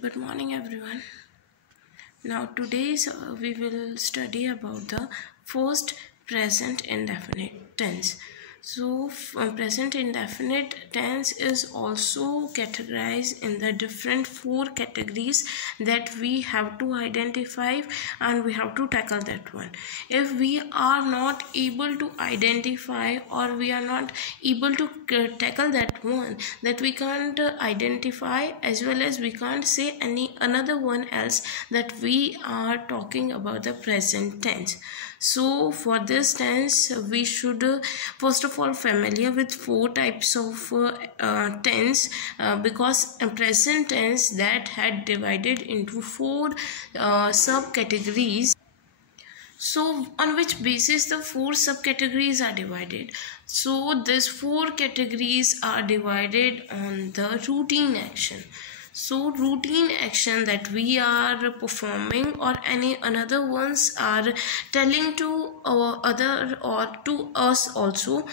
Good morning, everyone. Now, today's we will study about the first present indefinite tense. So, present indefinite tense is also categorized in the different four categories that we have to identify, and we have to tackle that one. If we are not able to identify, or we are not able to tackle that one, that we can't identify, as well as we can't say any another one else, that we are talking about the present tense. So for this tense we should first of all familiar with four types of tense, because present tense that had divided into four subcategories. So on which basis the four subcategories are divided? So these four categories are divided on the routine action. So routine action that we are performing, or any another ones are telling to our other or to us also.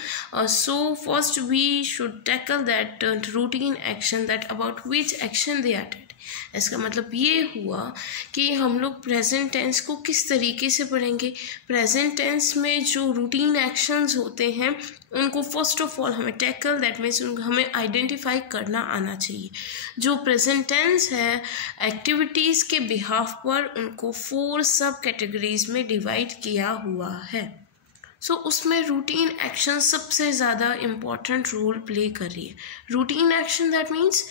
So first we should tackle that routine action, that about which action they are doing. इसका मतलब ये हुआ कि हम लोग present tense को किस तरीके से पढ़ेंगे. प्रेजेंट टेंस में जो रूटीन एक्शंस होते हैं उनको फर्स्ट ऑफ ऑल हमें टैकल, दैट मीन्स हमें आइडेंटिफाई करना आना चाहिए. जो प्रेजेंट टेंस है एक्टिविटीज़ के बिहाफ पर उनको फोर सब कैटेगरीज में डिवाइड किया हुआ है. सो उसमें रूटीन एक्शन सबसे ज़्यादा इम्पॉर्टेंट रोल प्ले कर रही है. रूटीन एक्शन दैट मीन्स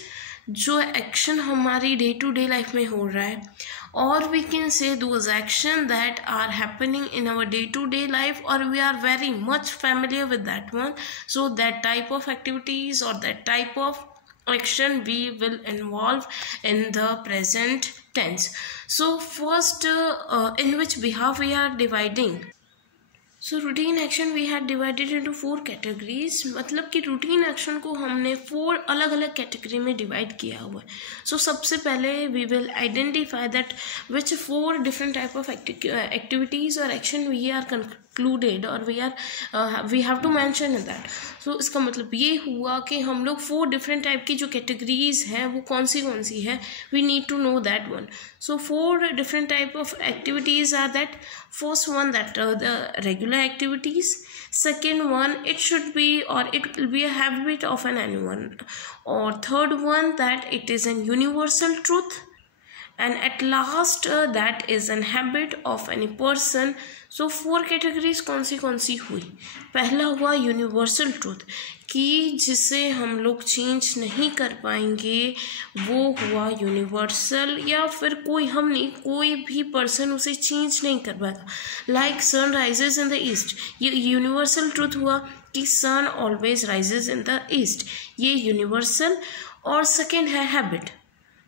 जो एक्शन हमारी डे टू डे लाइफ में हो रहा है, और we can say those action that are happening in our day to day life, और we are very much familiar with that one. So that type of activities और that type of action we will involve in the present tense. So first in which behalf we are dividing. So routine action we had divided into four categories. मतलब कि routine action को हमने four अलग अलग category में divide किया हुआ है. सो सबसे पहले we will identify that which four different type of activities और एक्शन वी आर कंक्लूडेड, और we have to mention in that. So इसका मतलब ये हुआ कि हम लोग फोर डिफरेंट टाइप की जो कैटेगरीज हैं वो कौन सी है, we need to know that one. So four different type of activities are that. First one, that the regular activities. Second one, it should be, or it will be a habit of anyone. Or third one, that it is an universal truth. And at last that is an habit of any person. So four categories कौन सी हुई. पहला हुआ universal truth, कि जिसे हम लोग change नहीं कर पाएंगे वो हुआ यूनिवर्सल, या फिर कोई भी पर्सन उसे चेंज नहीं कर पाता. Like sun rises in the east, ये यूनिवर्सल ट्रूथ हुआ कि sun always rises in the east, ये यूनिवर्सल. और सेकेंड है हैबिट.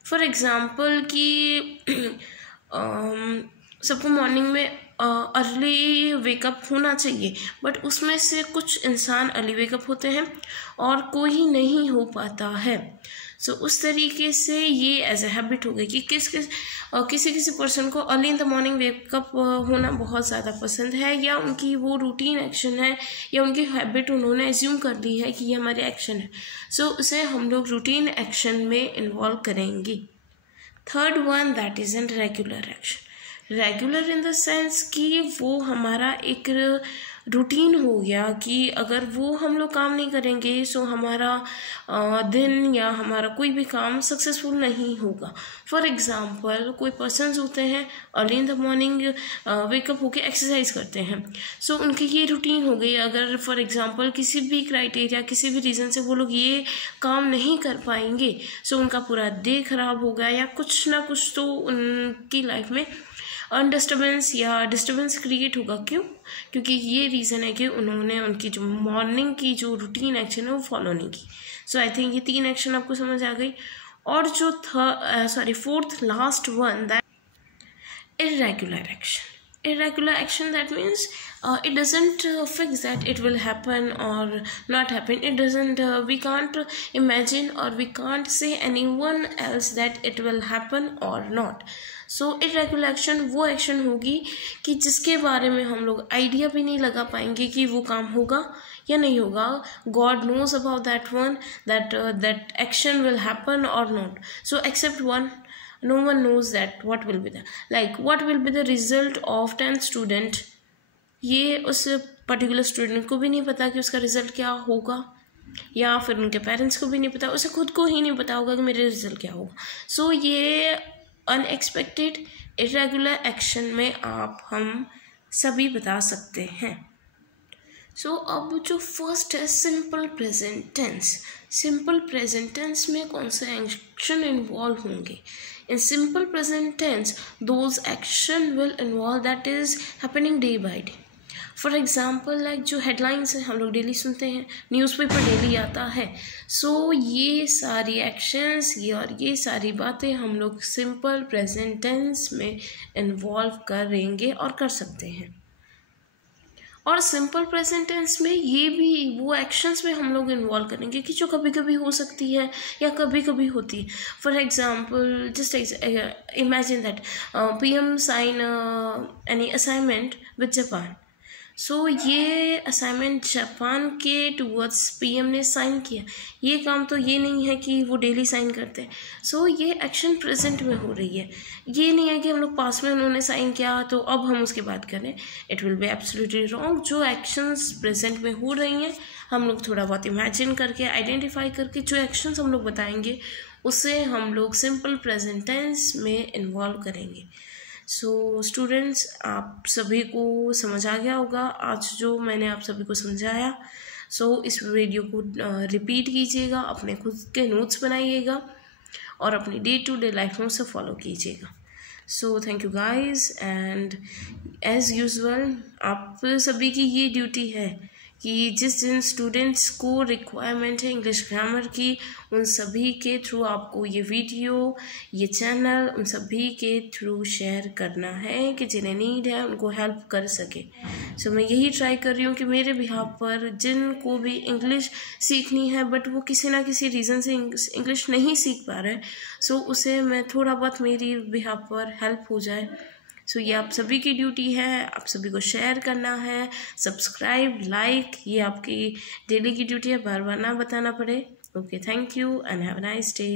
फॉर एग्जाम्पल कि सबको मॉर्निंग में अर्ली वेकअप होना चाहिए, बट उसमें से कुछ इंसान अर्ली वेकअप होते हैं और कोई नहीं हो पाता है. सो उस तरीके से ये एज ए हैबिट हो गई कि किसी पर्सन को early in the morning wake up होना बहुत ज़्यादा पसंद है, या उनकी वो रूटीन एक्शन है, या उनकी हैबिट उन्होंने एज्यूम कर ली है कि ये हमारी एक्शन है. सो उसे हम लोग रूटीन एक्शन में इन्वॉल्व करेंगे. Third one, that is an regular action. Regular in the sense कि वो हमारा एक रूटीन हो गया कि अगर वो हम लोग काम नहीं करेंगे सो हमारा दिन या हमारा कोई भी काम सक्सेसफुल नहीं होगा. फॉर एग्ज़ाम्पल कोई पर्सन्स होते हैं early in the morning wake up होके एक्सरसाइज करते हैं. सो उनकी ये रूटीन हो गई. अगर फॉर एग्ज़ाम्पल किसी भी क्राइटेरिया, किसी भी रीज़न से वो लोग ये काम नहीं कर पाएंगे, सो उनका पूरा डे खराब हो गया, या कुछ ना कुछ तो उनकी लाइफ में अनडिस्टर्बेंस या डिस्टर्बेंस क्रिएट होगा. क्यों? क्योंकि ये रीज़न है कि उन्होंने उनकी जो मॉर्निंग की जो रूटीन एक्शन है वो फॉलो नहीं की. सो आई थिंक ये तीन एक्शन आपको समझ आ गई. और जो fourth last one, that irregular action. Irregular action, that means it doesn't fix that it will happen or not happen. It doesn't we can't imagine or we can't say anyone else that it will happen or not. So irregular action वो action होगी कि जिसके बारे में हम लोग idea भी नहीं लगा पाएंगे कि वो काम होगा या नहीं होगा. God knows about that one, that action will happen or not. So except one, no one knows that what will be the, like what will be the result of 10th student, ये उस particular student को भी नहीं पता कि उसका result क्या होगा, या फिर उनके पेरेंट्स को भी नहीं पता, उसे खुद को ही नहीं पता होगा कि मेरे रिजल्ट क्या होगा। सो ये अनएक्सपेक्टेड इरेगुलर एक्शन में हम सभी बता सकते हैं। सो अब जो फर्स्ट है simple present tense. Simple present tense में कौन से एक्शन इन्वॉल्व होंगे? In simple present tense those action will involve that is happening day by day. For example like जो हेडलाइंस हैं हम लोग डेली सुनते हैं, न्यूज़पेपर डेली आता है, सो ये सारी एक्शंस और ये सारी बातें हम लोग सिंपल प्रेजेंट टेंस में इन्वॉल्व करेंगे और कर सकते हैं। और सिंपल प्रेजेंट टेंस में ये भी वो एक्शंस में हम लोग इन्वॉल्व करेंगे कि जो कभी कभी हो सकती है या कभी कभी होती है। For example just imagine that PM sign any assignment with Japan. So ये असाइनमेंट जापान के टूवर्ड्स PM ने साइन किया। ये काम तो ये नहीं है कि वो डेली साइन करते हैं। सो ये एक्शन प्रेजेंट में हो रही है, ये नहीं है कि हम लोग पास में उन्होंने साइन किया तो अब हम उसकी बात करें। It will be absolutely wrong. जो एक्शंस प्रेजेंट में हो रही हैं हम लोग थोड़ा बहुत इमेजिन करके आइडेंटिफाई करके जो एक्शंस हम लोग बताएंगे उसे हम लोग सिंपल प्रेजेंट टेंस में इन्वॉल्व करेंगे। सो स्टूडेंट्स आप सभी को समझ आ गया होगा आज जो मैंने आप सभी को समझाया। सो इस वीडियो को रिपीट कीजिएगा, अपने खुद के नोट्स बनाइएगा और अपनी डे टू डे लाइफ में उसे फॉलो कीजिएगा। So thank you guys, and as usual आप सभी की ये ड्यूटी है कि जिन स्टूडेंट्स को रिक्वायरमेंट है इंग्लिश ग्रामर की, उन सभी के थ्रू आपको ये वीडियो, ये चैनल उन सभी के थ्रू शेयर करना है कि जिन्हें नीड है उनको हेल्प कर सके। सो मैं यही ट्राई कर रही हूँ कि मेरे बिहाफ पर जिनको भी इंग्लिश सीखनी है बट वो किसी ना किसी रीज़न से इंग्लिश नहीं सीख पा रहे, सो उसे मैं थोड़ा बहुत मेरी बिहाफ पर हेल्प हो जाए। सो ये आप सभी की ड्यूटी है, आप सभी को शेयर करना है, सब्सक्राइब, लाइक, ये आपकी डेली की ड्यूटी है, बार बार ना बताना पड़े। Okay, thank you and have a nice day.